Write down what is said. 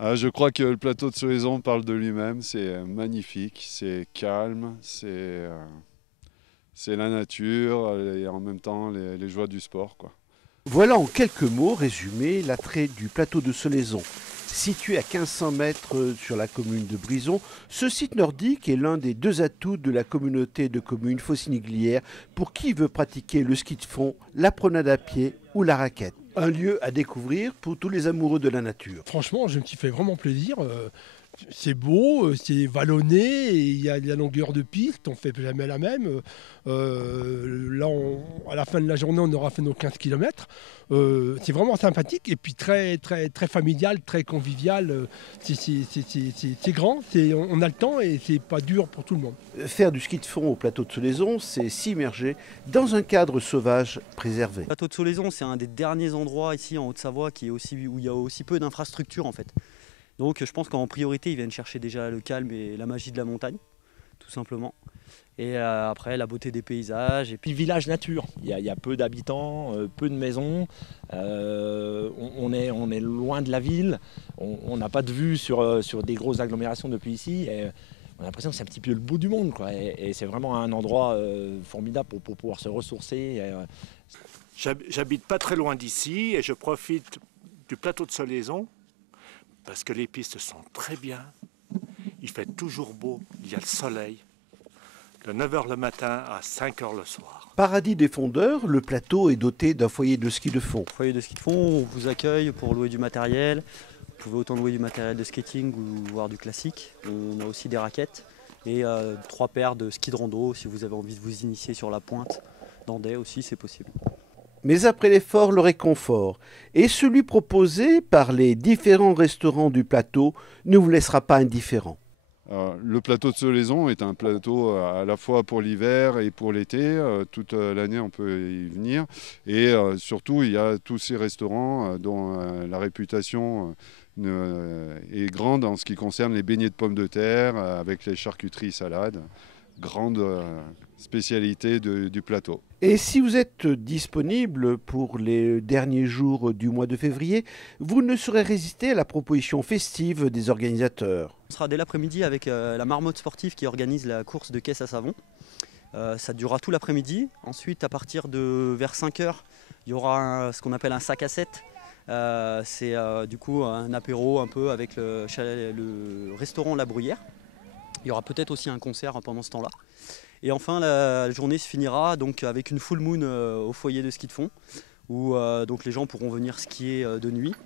Ah, je crois que le plateau de Solaison parle de lui-même. C'est magnifique, c'est calme, c'est la nature et en même temps les joies du sport, quoi. Voilà en quelques mots résumé l'attrait du plateau de Solaison. Situé à 1500 mètres sur la commune de Brison, ce site nordique est l'un des deux atouts de la communauté de communes Faucigny-Glières pour qui veut pratiquer le ski de fond, la promenade à pied ou la raquette. Un lieu à découvrir pour tous les amoureux de la nature. Franchement, je me suis fait vraiment plaisir. C'est beau, c'est vallonné, et il y a de la longueur de piste, on ne fait jamais la même. Là, à la fin de la journée, on aura fait nos 15 km. C'est vraiment sympathique et puis très, très, très familial, très convivial. C'est grand, on a le temps et c'est pas dur pour tout le monde. Faire du ski de fond au plateau de Solaison, c'est s'immerger dans un cadre sauvage préservé. Le plateau de Solaison, c'est un des derniers endroits ici en Haute-Savoie où il y a aussi peu d'infrastructures en fait. Donc je pense qu'en priorité, ils viennent chercher déjà le calme et la magie de la montagne, tout simplement. Et après, la beauté des paysages. Et puis village nature, il y a peu d'habitants, peu de maisons, on est loin de la ville, on n'a pas de vue sur des grosses agglomérations depuis ici. Et on a l'impression que c'est un petit peu le bout du monde, quoi. Et c'est vraiment un endroit formidable pour pouvoir se ressourcer. J'habite pas très loin d'ici et je profite du plateau de Solaison parce que les pistes sont très bien, il fait toujours beau, il y a le soleil, de 9 h le matin à 5 h le soir. Paradis des fondeurs, le plateau est doté d'un foyer de ski de fond. foyer de ski de fond, on vous accueille pour louer du matériel. Vous pouvez autant louer du matériel de skating ou voir du classique. On a aussi des raquettes et 3 paires de skis de rando si vous avez envie de vous initier sur la pointe. D'Andais aussi, c'est possible. Mais après l'effort, le réconfort. Et celui proposé par les différents restaurants du plateau ne vous laissera pas indifférent. Le plateau de Solaison est un plateau à la fois pour l'hiver et pour l'été. Toute l'année, on peut y venir. Et surtout, il y a tous ces restaurants dont la réputation est grande en ce qui concerne les beignets de pommes de terre avec les charcuteries salades. Grande spécialité du plateau. Et si vous êtes disponible pour les derniers jours du mois de février, vous ne saurez résister à la proposition festive des organisateurs. On sera dès l'après-midi avec la Marmotte Sportive qui organise la course de caisse à savon. Ça durera tout l'après-midi. Ensuite, à partir de vers 5 h, il y aura ce qu'on appelle un sac à 7. C'est du coup un apéro un peu avec le restaurant La Bruyère. Il y aura peut-être aussi un concert pendant ce temps-là. Et enfin, la journée se finira donc avec une full moon au foyer de ski de fond, où donc les gens pourront venir skier de nuit.